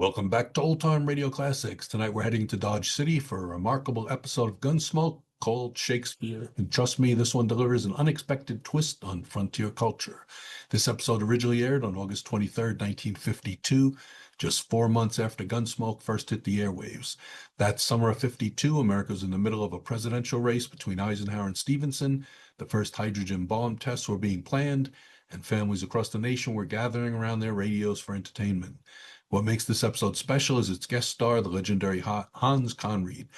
Welcome back to Old Time Radio Classics. Tonight we're heading to Dodge City for a remarkable episode of Gunsmoke called Shakespeare. And trust me, this one delivers an unexpected twist on frontier culture. This episode originally aired on August 23rd, 1952, just 4 months after Gunsmoke first hit the airwaves. That summer of 52, America was in the middle of a presidential race between Eisenhower and Stevenson. The first hydrogen bomb tests were being planned, and families across the nation were gathering around their radios for entertainment. What makes this episode special is its guest star, the legendary Hans Conried.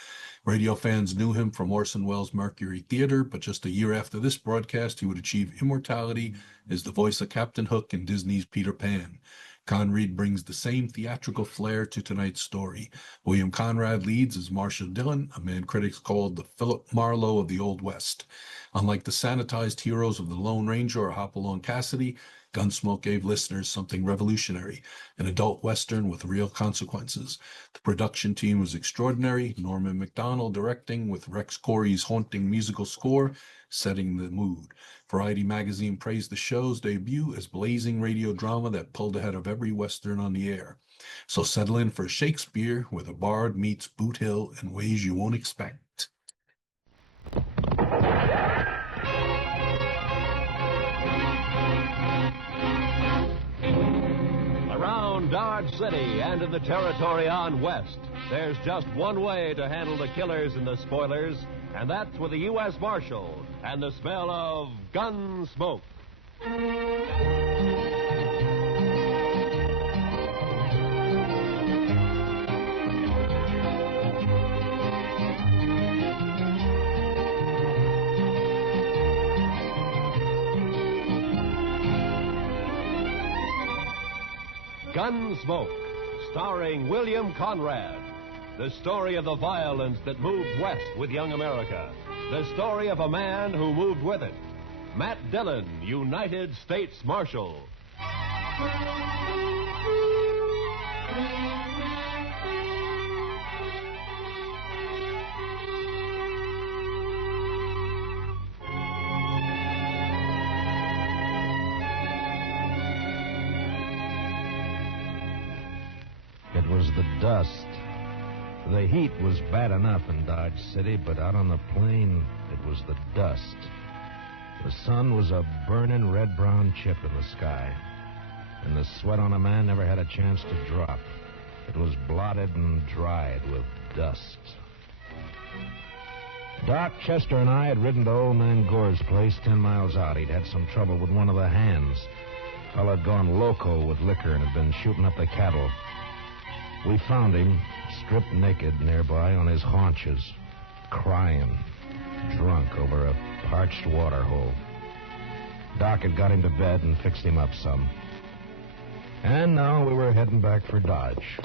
Radio fans knew him from Orson Welles' Mercury Theater, but just a year after this broadcast, he would achieve immortality as the voice of Captain Hook in Disney's Peter Pan. Conried brings the same theatrical flair to tonight's story. William Conrad leads as Marshal Dillon, a man critics called the Philip Marlowe of the Old West. Unlike the sanitized heroes of the Lone Ranger or Hopalong Cassidy, Gunsmoke gave listeners something revolutionary, an adult Western with real consequences. The production team was extraordinary, Norman Macdonald directing with Rex Corey's haunting musical score, setting the mood. Variety magazine praised the show's debut as blazing radio drama that pulled ahead of every Western on the air. So settle in for Shakespeare, where the bard meets Boot Hill in ways you won't expect. Around Dodge City and in the territory on West, there's just one way to handle the killers and the spoilers, and that's with the U.S. Marshal and the smell of Gunsmoke. Gunsmoke, starring William Conrad. The story of the violence that moved west with young America. The story of a man who moved with it. Matt Dillon, United States Marshal. It was the dust. The heat was bad enough in Dodge City, but out on the plain, it was the dust. The sun was a burning red-brown chip in the sky, and the sweat on a man never had a chance to drop. It was blotted and dried with dust. Doc, Chester, and I had ridden to old man Gore's place 10 miles out. He'd had some trouble with one of the hands. Fella had gone loco with liquor and had been shooting up the cattle. We found him, stripped naked nearby on his haunches, crying, drunk over a parched water hole. Doc had got him to bed and fixed him up some. And now we were heading back for Dodge.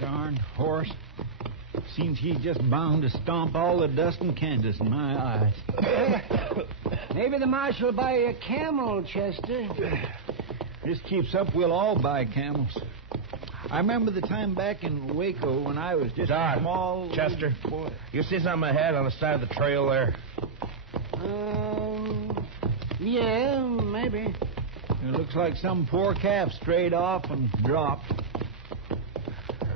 Darn horse. Seems he's just bound to stomp all the dust in Kansas in my eyes. Maybe the marshal will buy you a camel, Chester. This keeps up, we'll all buy camels. I remember the time back in Waco when I was just a small... Chester, boy. You see something ahead on the side of the trail there? Yeah, maybe. It looks like some poor calf strayed off and dropped.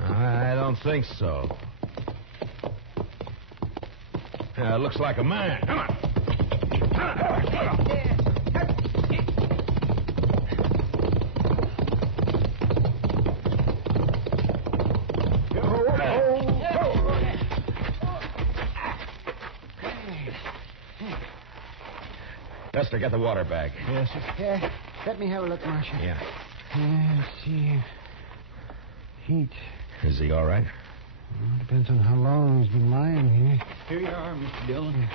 I don't think so. It looks like a man. Come on. Chester, get the water bag. Yes, sir. Let me have a look, Marshal. Yeah. Let's see. Heat. Is he all right? Well, depends on how long he's been lying here. Here you are, Mr. Dillon.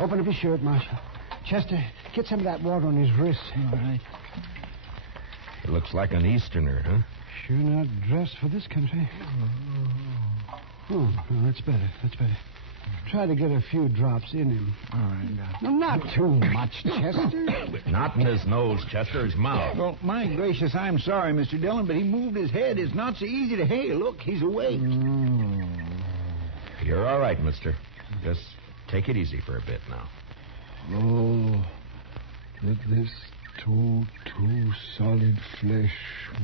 Open up his shirt, Marshal. Chester, get some of that water on his wrist. All right. He looks like an Easterner, huh? Sure not dressed for this country. Oh, that's better. That's better. Try to get a few drops in him. All right. No, not too much, Chester. Not in his nose, Chester. His mouth. Well, my gracious, I'm sorry, Mr. Dillon, but he moved his head. It's not so easy to... Hey, look, he's awake. You're all right, mister. Just take it easy for a bit now. Oh, look at this Two solid flesh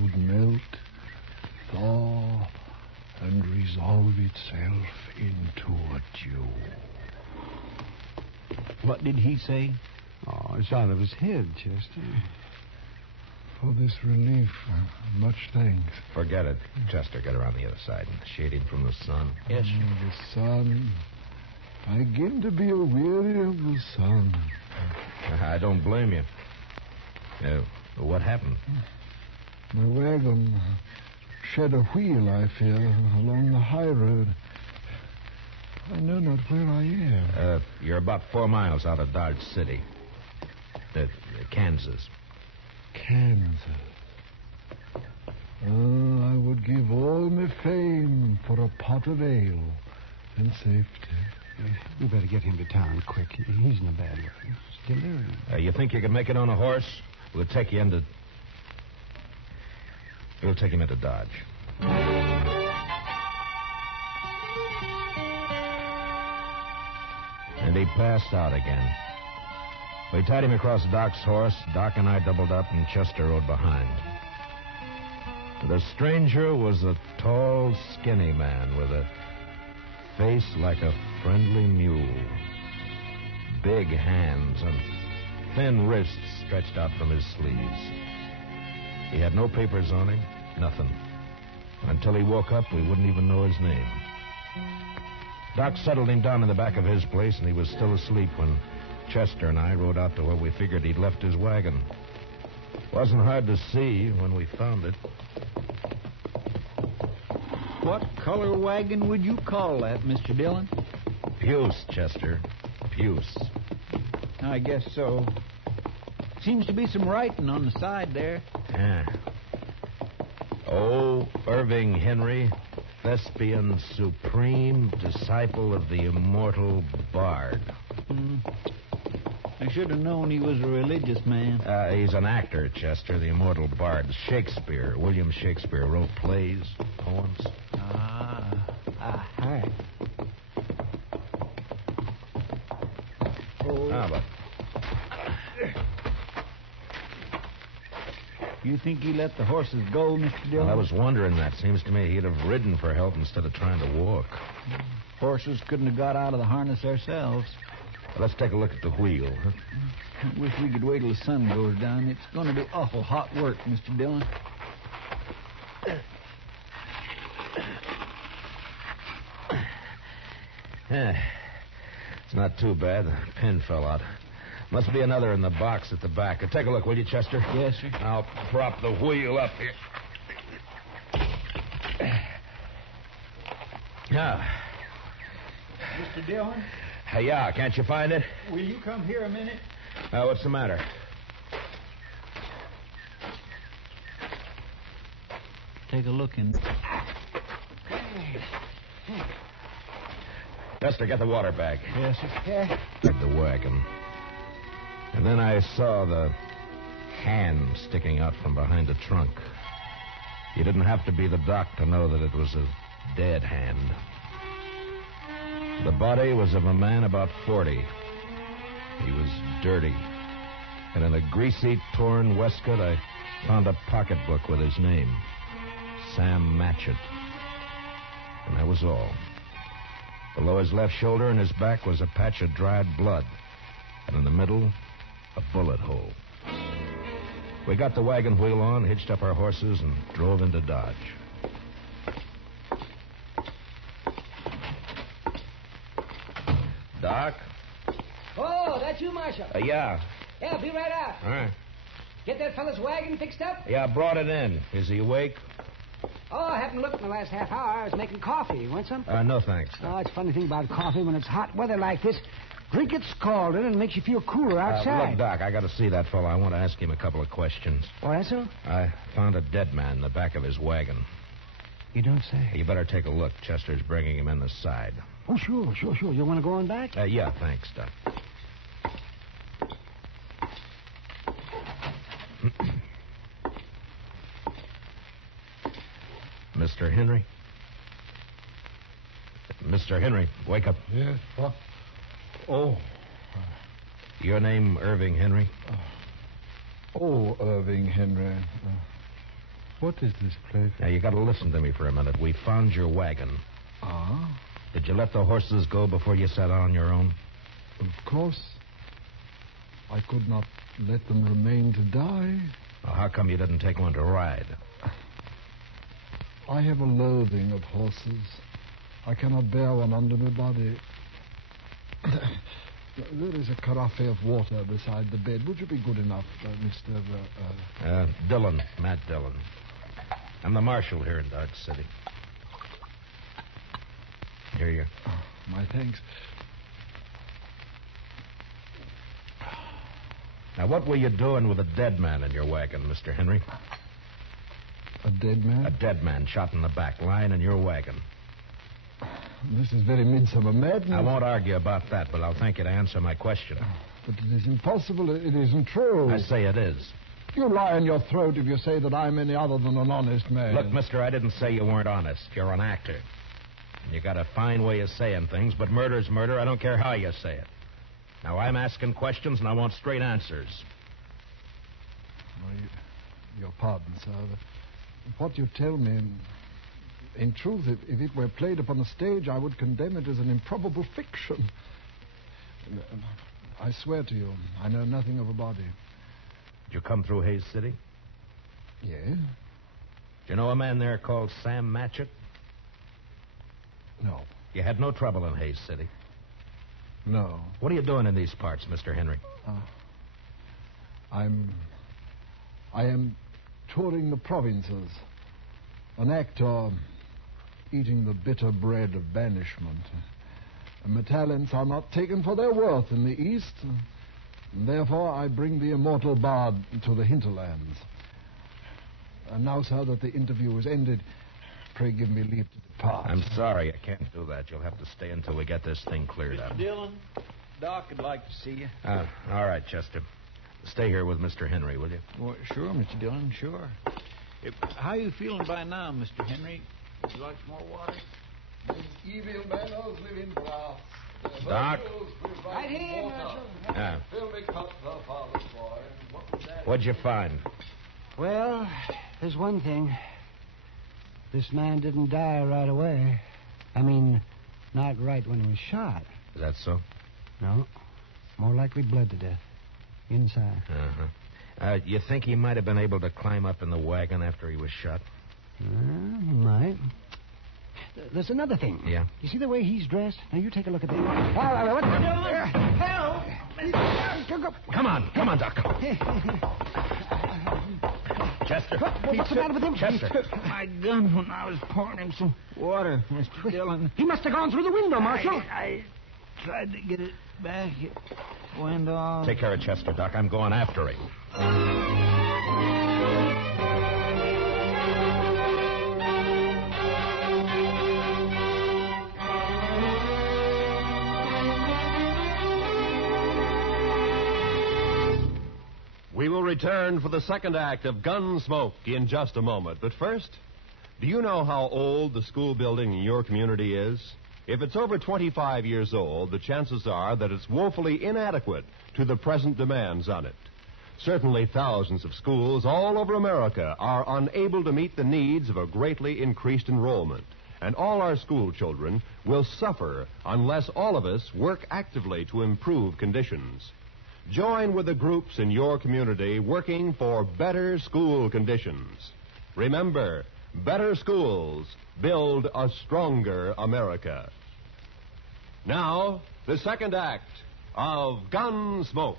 would melt, thaw, and resolve itself into a dew. What did he say? Oh, it's out of his head, Chester. For this relief, much thanks. Forget it. Chester, get around the other side and shade him from the sun. Yes, sir. The sun. I begin to be weary of the sun. I don't blame you. What happened? My wagon shed a wheel, I fear, along the high road. I know not where I am. You're about 4 miles out of Dodge City. Kansas. Kansas. Oh, I would give all my fame for a pot of ale and safety. We better get him to town quick. He's in a bad way. He's delirium. You think you can make it on a horse? We'll take him into Dodge. And he passed out again. We tied him across Doc's horse. Doc and I doubled up, and Chester rode behind. The stranger was a tall, skinny man with a face like a friendly mule. Big hands and thin wrists stretched out from his sleeves. He had no papers on him, nothing. Until he woke up, we wouldn't even know his name. Doc settled him down in the back of his place, and he was still asleep when Chester and I rode out to where we figured he'd left his wagon. Wasn't hard to see when we found it. What color wagon would you call that, Mr. Dillon? Puce, Chester. Puce. I guess so. Seems to be some writing on the side there. Yeah. Oh, Irving Henry, thespian supreme, disciple of the immortal bard. I should have known he was a religious man. He's an actor, Chester, the immortal bard. Shakespeare, William Shakespeare, wrote plays, poems. Hi. But You think he let the horses go, Mr. Dillon? I was wondering that. Seems to me he'd have ridden for help instead of trying to walk. Horses couldn't have got out of the harness ourselves. Let's take a look at the wheel. Huh? I wish we could wait till the sun goes down. It's going to be awful hot work, Mr. Dillon. It's not too bad. The pin fell out. Must be another in the box at the back. Take a look, will you, Chester? Yes, sir. I'll prop the wheel up here. Now. Mr. Dillon? Yeah, can't you find it? Will you come here a minute? What's the matter? Take a look in. Chester, get the water bag. Yes, sir. Yeah. Took the wagon. And then I saw the hand sticking out from behind the trunk. You didn't have to be the doc to know that it was a dead hand. The body was of a man about 40. He was dirty. And in a greasy, torn waistcoat, I found a pocketbook with his name. Sam Matchett. And that was all. Below his left shoulder and his back was a patch of dried blood. And in the middle, a bullet hole. We got the wagon wheel on, hitched up our horses, and drove into Dodge. Doc? Oh, that's you, Marshal. Yeah. Yeah, I'll be right out. All right. Get that fella's wagon fixed up? Yeah, I brought it in. Is he awake? Oh, I haven't looked in the last half hour. I was making coffee. You want some? No, thanks. Oh, it's a funny thing about coffee. When it's hot weather like this, drink it scalded and it makes you feel cooler outside. Look, Doc, I got to see that fellow. I want to ask him a couple of questions. Oh, that's so? I found a dead man in the back of his wagon. You don't say. You better take a look. Chester's bringing him in the side. Oh, sure. You want to go on back? Yeah, thanks, Doc. Mr. Henry? Mr. Henry, wake up. Yes, what? Oh. Your name, Irving Henry? Oh, Irving, Henry. What is this place? Now, you got to listen to me for a minute. We found your wagon. Ah? Did you let the horses go before you sat on your own? Of course. I could not let them remain to die. Well, how come you didn't take one to ride? I have a loathing of horses. I cannot bear one under my body. There is a carafe of water beside the bed. Would you be good enough, Mr. Dillon, Matt Dillon. I'm the Marshal here in Dodge City. Here you go. Oh, my thanks. Now, what were you doing with a dead man in your wagon, Mr. Henry? A dead man? A dead man shot in the back, lying in your wagon. This is very midsummer madness. I won't argue about that, but I'll thank you to answer my question. But it is impossible. It isn't true. I say it is. You lie in your throat if you say that I'm any other than an honest man. Look, mister, I didn't say you weren't honest. You're an actor. And you got a fine way of saying things, but murder's murder. I don't care how you say it. Now, I'm asking questions, and I want straight answers. Well, your pardon, sir. What you tell me, in truth, if it were played upon a stage, I would condemn it as an improbable fiction. I swear to you, I know nothing of a body. Did you come through Hayes City? Yes? Do you know a man there called Sam Matchett? No. You had no trouble in Hayes City? No. What are you doing in these parts, Mr. Henry? I am touring the provinces. An actor eating the bitter bread of banishment. My talents are not taken for their worth in the East. And therefore, I bring the immortal bard to the hinterlands. And now, sir, that the interview is ended, pray give me leave to depart. I'm sorry, I can't do that. You'll have to stay until we get this thing cleared up. Mr. Dillon, Doc would like to see you. All right, Chester. Stay here with Mr. Henry, will you? Well, sure, Mr. Dillon, sure. How are you feeling by now, Mr. Henry? Would you like some more water? Evil manners live in brass. Doc? Right here, Marshal. Fill me cup, the father's boy. What was that? What'd you find? Well, there's one thing. This man didn't die right away. I mean, not right when he was shot. Is that so? No. More likely bled to death. Inside. You think he might have been able to climb up in the wagon after he was shot? He might. There's another thing. Yeah? You see the way he's dressed? Now, you take a look at that. What the hell? Come on, Doc. Chester. What's the matter with him? Chester. He took my gun when I was pouring him some water, Mr. Dillon. He must have gone through the window, Marshal. I tried to get it back. It went off. Take care of Chester, Doc. I'm going after him. We will return for the second act of Gunsmoke in just a moment. But first, do you know how old the school building in your community is? If it's over 25 years old, the chances are that it's woefully inadequate to the present demands on it. Certainly thousands of schools all over America are unable to meet the needs of a greatly increased enrollment. And all our school children will suffer unless all of us work actively to improve conditions. Join with the groups in your community working for better school conditions. Remember, better schools build a stronger America. Now, the second act of Gunsmoke.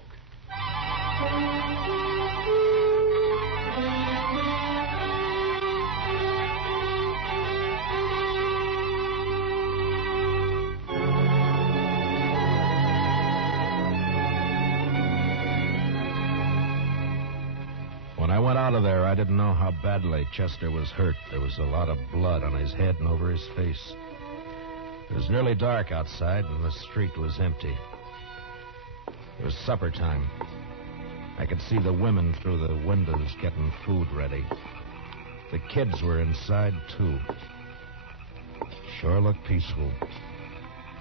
When I went out of there, I didn't know how badly Chester was hurt. There was a lot of blood on his head and over his face. It was nearly dark outside, and the street was empty. It was supper time. I could see the women through the windows getting food ready. The kids were inside, too. Sure looked peaceful.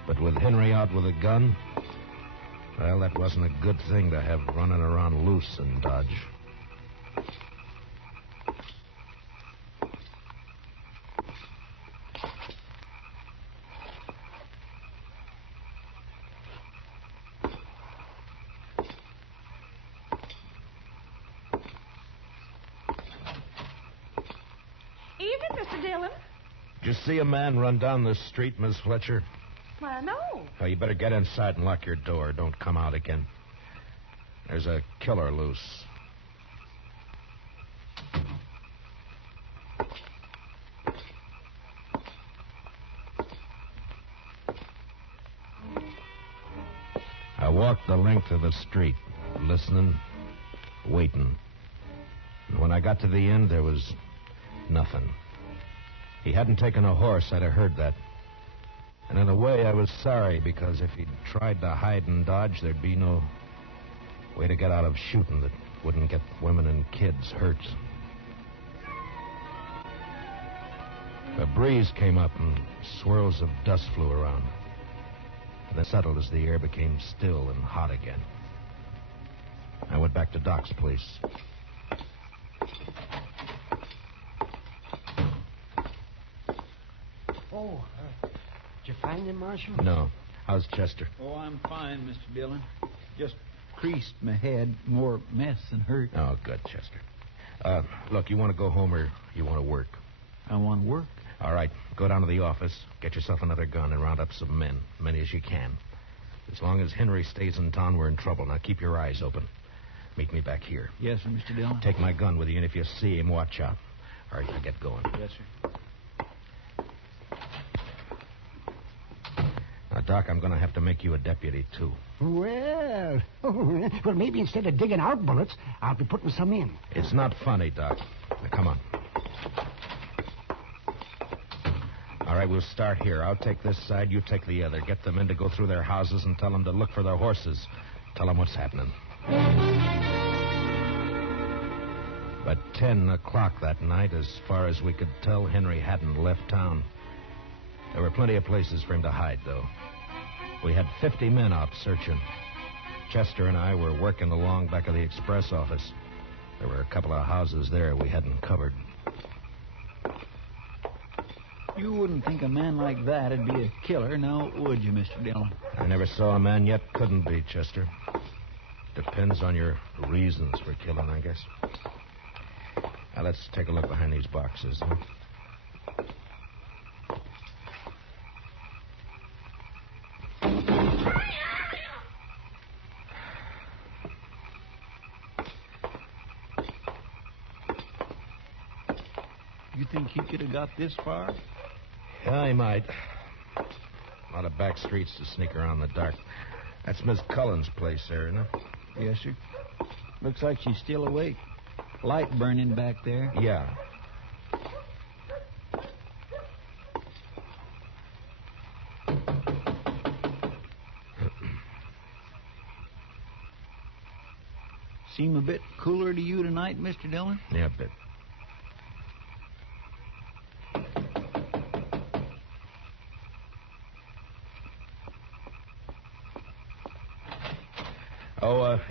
But with Henry out with a gun, well, that wasn't a good thing to have running around loose in Dodge. Evening, Mr. Dillon. Did you see a man run down the street, Miss Fletcher? Well, no. Well, you better get inside and lock your door. Don't come out again. There's a killer loose. I walked the length of the street, listening, waiting. And when I got to the end, there was nothing. He hadn't taken a horse, I'd have heard that. And in a way, I was sorry, because if he'd tried to hide and dodge, there'd be no way to get out of shooting that wouldn't get women and kids hurt. A breeze came up and swirls of dust flew around. And then settled as the air became still and hot again. I went back to Doc's place. Oh, did you find him, Marshal? No. How's Chester? Oh, I'm fine, Mr. Dillon. Just creased my head. More mess than hurt. Oh, good, Chester. Look, you want to go home or you want to work? I want to work. All right, go down to the office, get yourself another gun, and round up some men, many as you can. As long as Henry stays in town, we're in trouble. Now, keep your eyes open. Meet me back here. Yes, sir, Mr. Dillon. Take my gun with you, and if you see him, watch out. All right, now get going. Yes, sir. Now, Doc, I'm going to have to make you a deputy, too. Well, maybe instead of digging out bullets, I'll be putting some in. It's not funny, Doc. Now, come on. All right, we'll start here. I'll take this side, you take the other. Get the men to go through their houses and tell them to look for their horses. Tell them what's happening. By 10 o'clock that night, as far as we could tell, Henry hadn't left town. There were plenty of places for him to hide, though. We had 50 men out searching. Chester and I were working along back of the express office. There were a couple of houses there we hadn't covered. You wouldn't think a man like that'd be a killer, now would you, Mr. Dillon? I never saw a man yet couldn't be, Chester. Depends on your reasons for killing, I guess. Now, let's take a look behind these boxes, huh? You think he could have got this far? Yeah, he might. A lot of back streets to sneak around in the dark. That's Miss Cullen's place there, isn't it? Yes, sir. Looks like she's still awake. Light burning back there. Yeah. Seem a bit cooler to you tonight, Mr. Dillon? Yeah, a bit.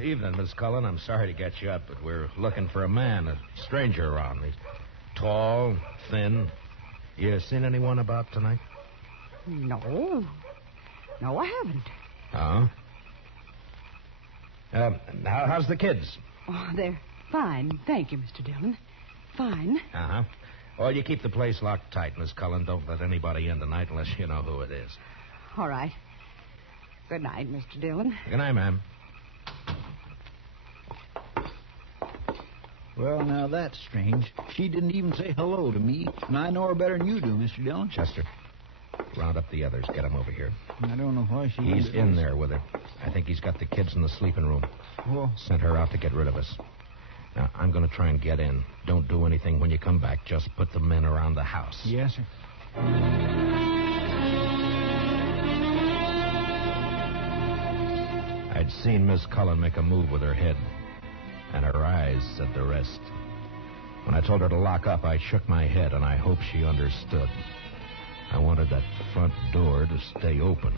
Evening, Miss Cullen. I'm sorry to get you up, but we're looking for a man, a stranger around. He's tall, thin. You seen anyone about tonight? No. No, I haven't. Oh? How's the kids? Oh, they're fine. Thank you, Mr. Dillon. Fine. Uh-huh. Well, you keep the place locked tight, Miss Cullen. Don't let anybody in tonight unless you know who it is. All right. Good night, Mr. Dillon. Good night, ma'am. Well, now that's strange. She didn't even say hello to me, and I know her better than you do, Mr. Dillon. Chester, round up the others. Get them over here. I don't know why she... He's in there with her. I think he's got the kids in the sleeping room. Oh. Sent her out to get rid of us. Now, I'm going to try and get in. Don't do anything when you come back. Just put the men around the house. Yes, sir. I'd seen Miss Cullen make a move with her head, and her eyes said the rest. When I told her to lock up, I shook my head, and I hoped she understood. I wanted that front door to stay open.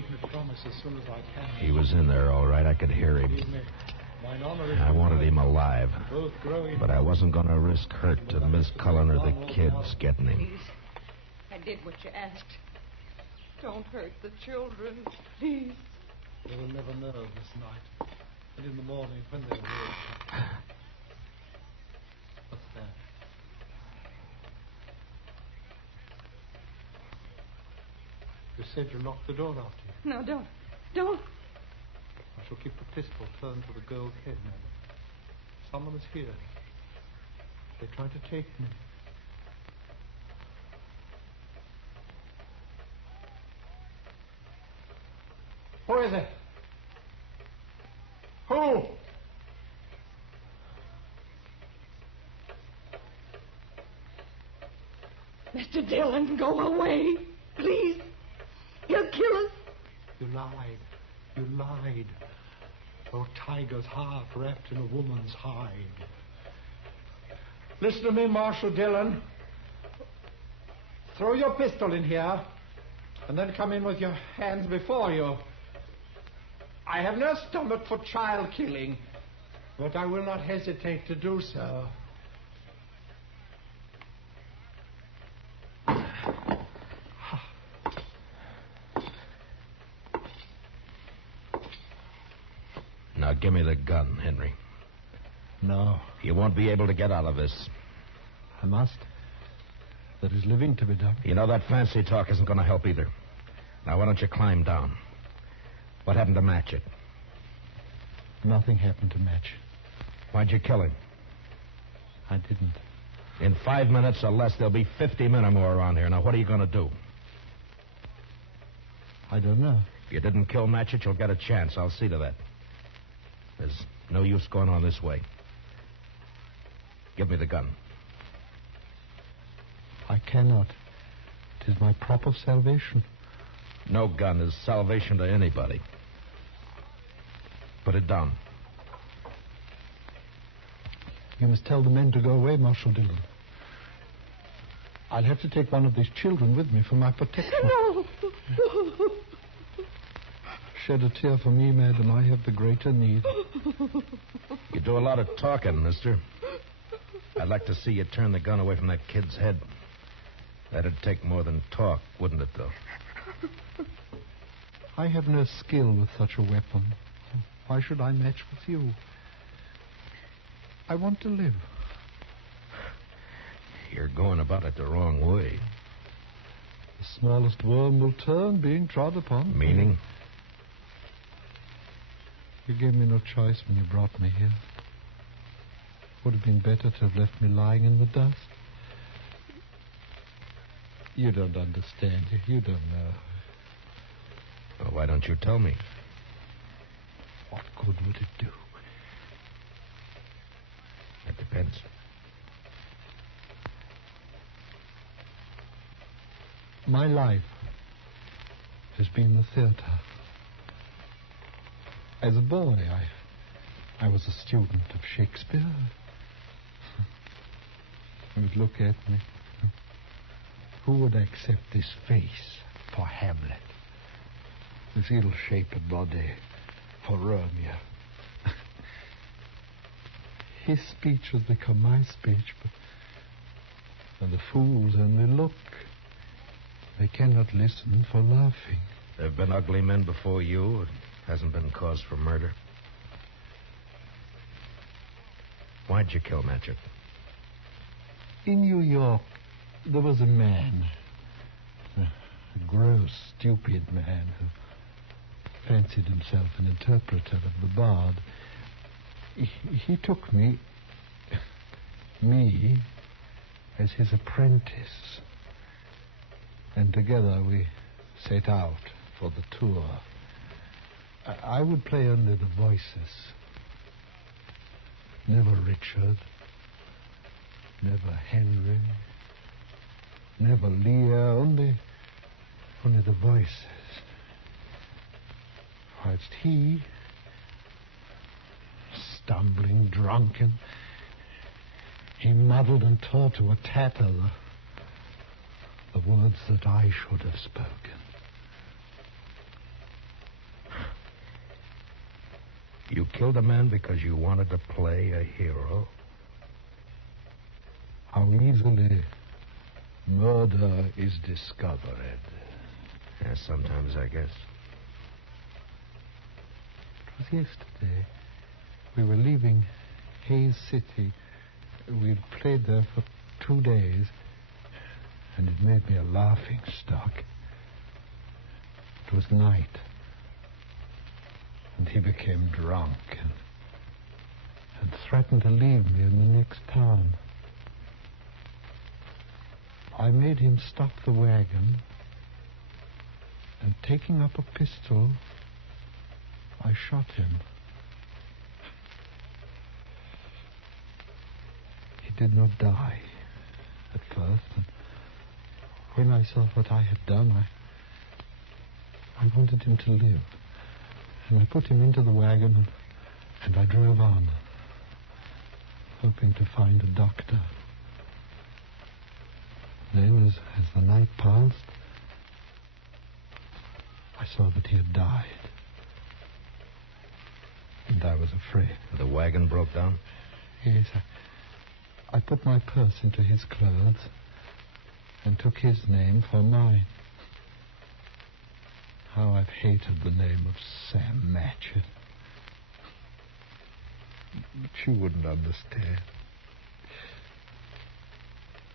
keep my promise as soon as I can. He was in there, all right. I could hear him. I wanted him alive. But I wasn't going to risk hurt to Miss Cullen or the kids getting him. Please. I did what you asked. Don't hurt the children, please. They will never know this night. And in the morning, when they wake. What's that? You said you locked the door after you. No, don't. Don't. I shall keep the pistol turned to the girl's head, madam. Someone is here. They tried to take me. Who is it? Who? Mr. Dillon, go away. Please. He'll kill us. You lied. You lied. Your tiger's heart wrapped in a woman's hide. Listen to me, Marshal Dillon. Throw your pistol in here, and then come in with your hands before you. I have no stomach for child killing, but I will not hesitate to do so. Now, give me the gun, Henry. No. You won't be able to get out of this. I must. There is living to be done. You know that fancy talk isn't going to help either. Now, why don't you climb down? What happened to Matchett? Nothing happened to Match. Why'd you kill him? I didn't. In 5 minutes or less, there'll be 50 men or more around here. Now, what are you going to do? I don't know. If you didn't kill Matchett, you'll get a chance. I'll see to that. There's no use going on this way. Give me the gun. I cannot. It is my prop of salvation. No gun is salvation to anybody. Put it down. You must tell the men to go away, Marshal Dillon. I'll have to take one of these children with me for my protection. No. Shed a tear for me, madam. I have the greater need. You do a lot of talking, mister. I'd like to see you turn the gun away from that kid's head. That'd take more than talk, wouldn't it, though? I have no skill with such a weapon. Why should I match with you? I want to live. You're going about it the wrong way. The smallest worm will turn, being trod upon. Meaning? You gave me no choice when you brought me here. Would have been better to have left me lying in the dust. You don't understand. You don't know. Well, why don't you tell me? What good would it do? That depends. My life has been the theater. As a boy, I was a student of Shakespeare. You would look at me. Who would accept this face for Hamlet? This ill-shaped body for Romeo? His speech has become my speech, but the fools only look. They cannot listen for laughing. There have been ugly men before you. It hasn't been cause for murder. Why'd you kill Matchett? In New York, there was a man, a gross, stupid man who fancied himself an interpreter of the bard. He took me as his apprentice. And together we set out for the tour. I would play only the voices. Never Richard. Never Henry. Never Lear. Only the voices. Whilst he, stumbling, drunken, he muddled and tore to a tatter the words that I should have spoken. You killed a man because you wanted to play a hero? How easily murder is discovered. Yeah, sometimes, I guess. It was yesterday. We were leaving Hayes City. We'd played there for 2 days, and it made me a laughing stock. It was night, and he became drunk and threatened to leave me in the next town. I made him stop the wagon, and taking up a pistol, I shot him. He did not die at first, and when I saw what I had done, I wanted him to live. And I put him into the wagon, and I drove on, hoping to find a doctor. Then, as the night passed, I saw that he had died. And I was afraid. The wagon broke down? Yes. I put my purse into his clothes and took his name for mine. How I've hated the name of Sam Matchett. But you wouldn't understand.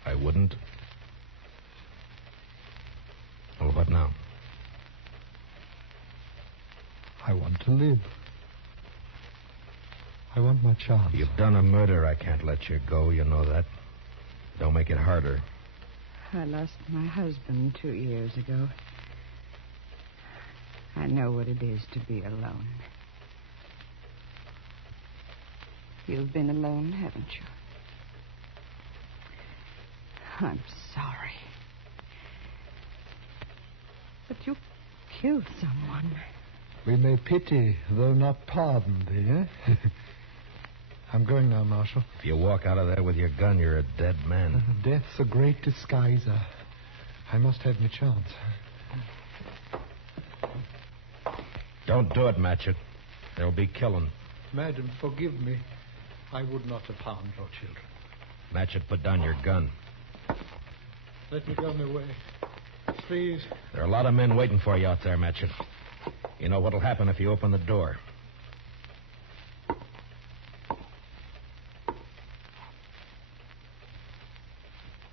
I wouldn't? Well, what now? I want to live. I want my chance. You've done a murder. I can't let you go. You know that. Don't make it harder. I lost my husband 2 years ago. I know what it is to be alone. You've been alone, haven't you? I'm sorry. But you killed someone. We may pity, though not pardon thee, eh? I'm going now, Marshal. If you walk out of there with your gun, you're a dead man. Death's a great disguiser. I must have my chance. Don't do it, Matchett. There'll be killing. Madam, forgive me. I would not have harmed your children. Matchett, put down your gun. Let me go my way. Please. There are a lot of men waiting for you out there, Matchett. You know what'll happen if you open the door.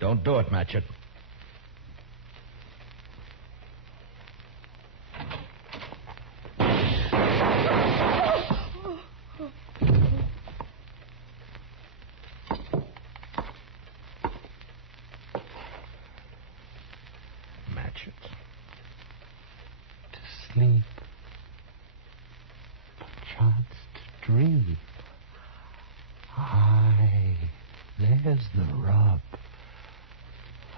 Don't do it, Matchett. Sleep. Perchance to dream. Aye, there's the rub.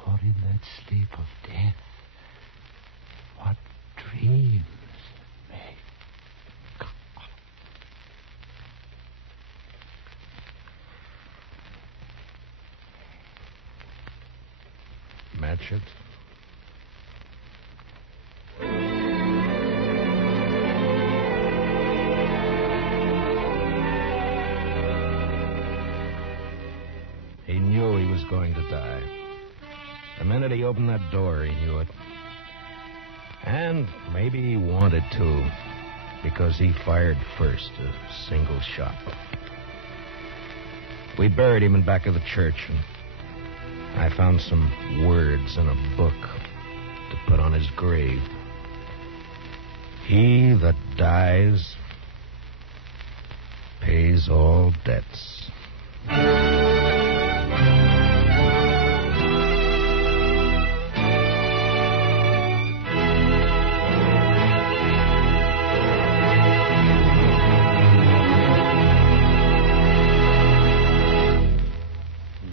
For in that sleep of death, what dreams may come. Matchett. He knew he was going to die. The minute he opened that door, he knew it. And maybe he wanted to, because he fired first, a single shot. We buried him in back of the church, and I found some words in a book to put on his grave. He that dies pays all debts.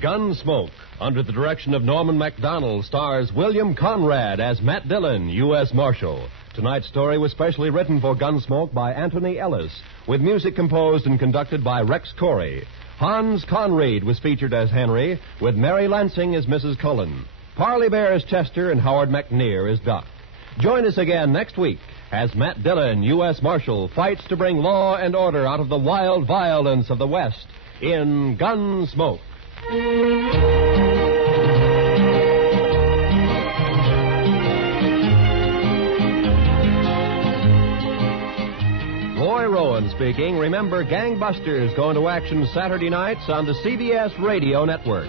Gunsmoke, under the direction of Norman Macdonald, stars William Conrad as Matt Dillon, U.S. Marshal. Tonight's story was specially written for Gunsmoke by Anthony Ellis, with music composed and conducted by Rex Corey. Hans Conried was featured as Henry, with Mary Lansing as Mrs. Cullen. Parley Baer as Chester, and Howard McNear as Doc. Join us again next week as Matt Dillon, U.S. Marshal, fights to bring law and order out of the wild violence of the West in Gunsmoke. Roy Rowan speaking. Remember, Gangbusters going to action Saturday nights on the CBS Radio Network.